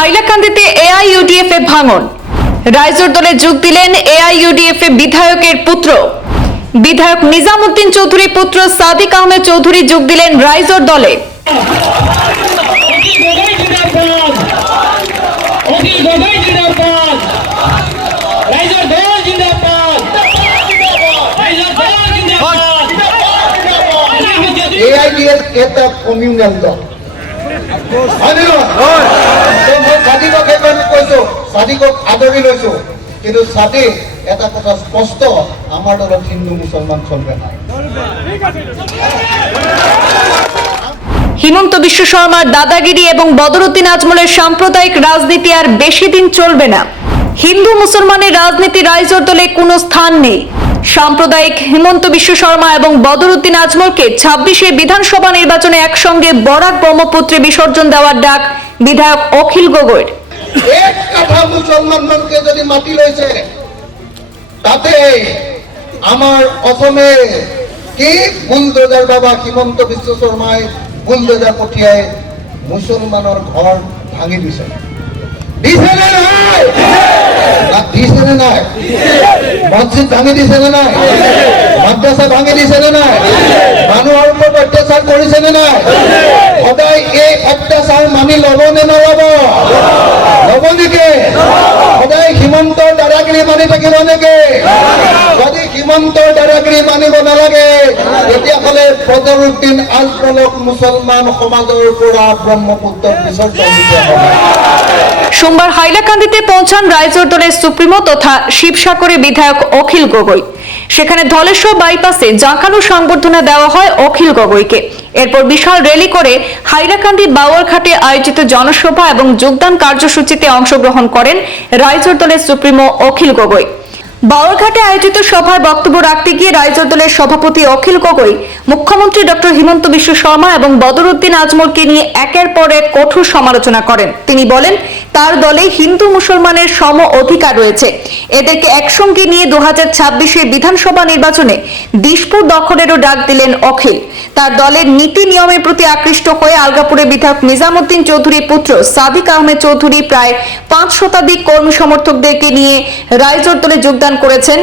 হাইলাকান্দিতে AIUDF এ ভাঙন। রাইজোর দলে যোগ দিলেন এআইইউডিএফ এ বিধায়কের পুত্র। বিধায়ক নিজামুদ্দিন চৌধুরী পুত্র সাদিক আহমেদ চৌধুরী যোগ দিলেন রাইজোর দলে। এআইডিএস এটা কমিউনেল দল? মই চাদিকক সেইকাৰণে কৈছো চাদিকক আদৰি লৈছো। কিন্তু এটা কথা স্পষ্ট আমাৰ দলত হিন্দু মুছলমান চলবে নাই। হিমন্ত বিশ্ব শর্মার দাদাগিরি এবং বদরুদ্দিন আজমলের সাম্প্রদায়িক রাজনীতি আর বেশি দিন চলবে না। হিন্দু মুসলমানের রাজনীতি রাইজোর দলে কোনো স্থান নেই। সাম্প্রদায়িক হিমন্ত বিশ্ব শর্মা এবং বদরুদ্দিন আজমলকে ছাব্বিশে বিধানসভা নির্বাচনে একসঙ্গে বরাক ব্রহ্মপুত্রে বিসর্জন দেওয়ার ডাক বিধায়ক অখিল গগৈর। এক কাঠা যদি মাতি লৈছে তাতে আমাৰ অসমে কি বুলডোজাৰ বাবা হিমন্ত বিশ্ব শৰ্মাই বুলডোজাৰ পঠিয়াই মুছলমানৰ ঘৰ ভাঙি দিছে দিছে নে নাই না, নাই। মছজিদ ভাঙি দিছে নে নাই। মাদ্ৰাছা ভাঙি দিছে নে নাই মানুহৰ ওপৰত অত্যাচাৰ কৰিছে নে নাই? সদায় এই অত্যাচাৰ মানি ল'ব নে নল'ব? ল'ব নেকি? সদায় হিমন্তৰ দাদাগিৰি মানি থাকিব নেকি? যদি হিমন্তৰ দাদাগিৰি মানিব নালাগে তেতিয়াহ'লে বদৰুদ্দিন আজমলক মুছলমান সমাজৰ পৰা ব্ৰহ্মপুত্ৰত বিসৰ্জন সোমবার হাইলাকান্দিতে পৌঁছান রাইজোর দলের সুপ্রিমো তথা শিবসাগরের বিধায়ক অখিল গগৈ। সেখানে ধলেশ্বর বাইপাসে জাঁকানো সংবর্ধনা দেওয়া হয় অখিল গগৈকে। এরপর বিশাল র্যালি করে হাইলাকান্দি বাওয়ারঘাটে আয়োজিত জনসভা এবং যোগদান কার্যসূচিতে অংশগ্রহণ করেন রাইজোর দলের সুপ্রিমো অখিল গগৈ। বাওয়ারঘাটে আয়োজিত সভায় বক্তব্য রাখতে গিয়ে রাইজোর দলের সভাপতি অখিল গগৈ, মুখ্যমন্ত্রী ডক্টর হিমন্ত বিশ্ব শর্মা এবং বদরুদ্দিন আজমলকে নিয়ে একের পর এক কঠোর সমালোচনা করেন। তিনি বলেন, তার দলে হিন্দু মুসলমানের সম অধিকার রয়েছে। এদেরকে একসঙ্গে নিয়ে দু হাজার বিধানসভা নির্বাচনে দিশপুর দখলেরও ডাক দিলেন অখিল। তার দলের নীতি নিয়মের প্রতি আকৃষ্ট হয়ে আলগাপুরের বিধায়ক নিজামুদ্দিন চৌধুরীর পুত্র সাদিক আহমেদ চৌধুরী প্রায় পাঁচ শতাধিক কর্মী সমর্থকদেরকে নিয়ে রাইজোর দলে যোগদান করেছেন।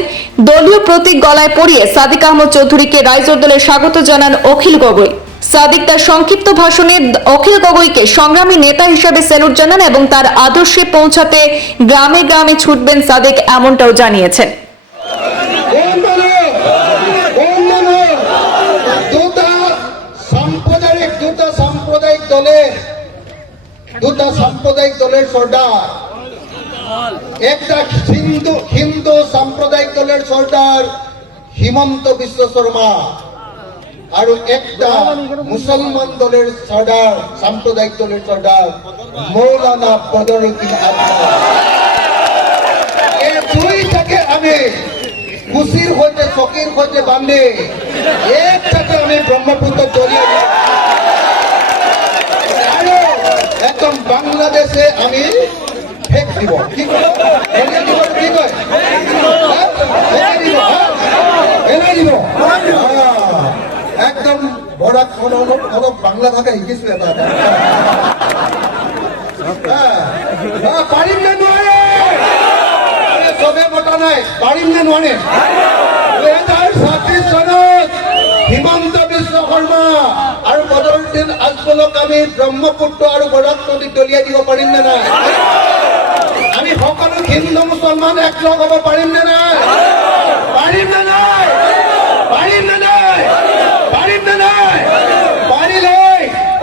দলীয় প্রতীক গলায় পরিয়ে সাদিক আহমদ চৌধুরীকে রাইজোর দলে স্বাগত জানান অখিল গগৈ। সাদিক তার সংক্ষিপ্ত ভাষণে অখিল গগৈকে সংগ্রামী নেতা হিসেবে স্যালুট জানান এবং তার আদর্শে পৌঁছাতে গ্রামে গ্রামে ছুটবেন সাদিক, এমনটাও জানিয়েছেন। দুটা সাম্প্রদায়িক দলের সর্দার। একটা হিন্দু হিন্দু সাম্প্রদায়িক দলের সর্দার হিমন্ত বিশ্ব শর্মা। আৰু একটা মুসলমান দলের সর্দার, সাম্প্রদায়িক দলের সর্দার মৌলানা বদরুদ্দিন এই দুইটাকে আমি কুচিৰ সৈতে চকীৰ সৈতে বান্ধি, একটাকে আমি ব্ৰহ্মপুত্ৰত দলিয়াই দিম। আৰু একদম বাংলাদেশে আমি ফেক দিব। কি দিব কি দিব হা? পেলাই দিব। হা। একদম বৰাক অলপ বাংলা ভাষা শিকিছো এটা। পাৰিম নে নোৱাৰে চবে মতা নাই। পাৰিম নে নোৱাৰিম দুহেজাৰ ছাব্বিছ চনত হিমন্ত বিশ্ব শৰ্মা বদৰুদ্দিন আজমলক আমি ব্ৰহ্মপুত্ৰ আৰু বৰাক নদীত দলিয়াই দিব পাৰিম নে আমি সকলো হিন্দু মুছলমান একলগ হ'ব পাৰিম নে নাই? পাৰিম নে নাই? পাৰিম নে নাই? পাৰিম নে নাই? পাৰিলৈ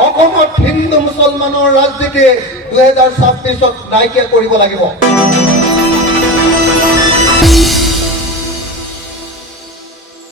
অসমত হিন্দু নাইকিয়া লাগিব।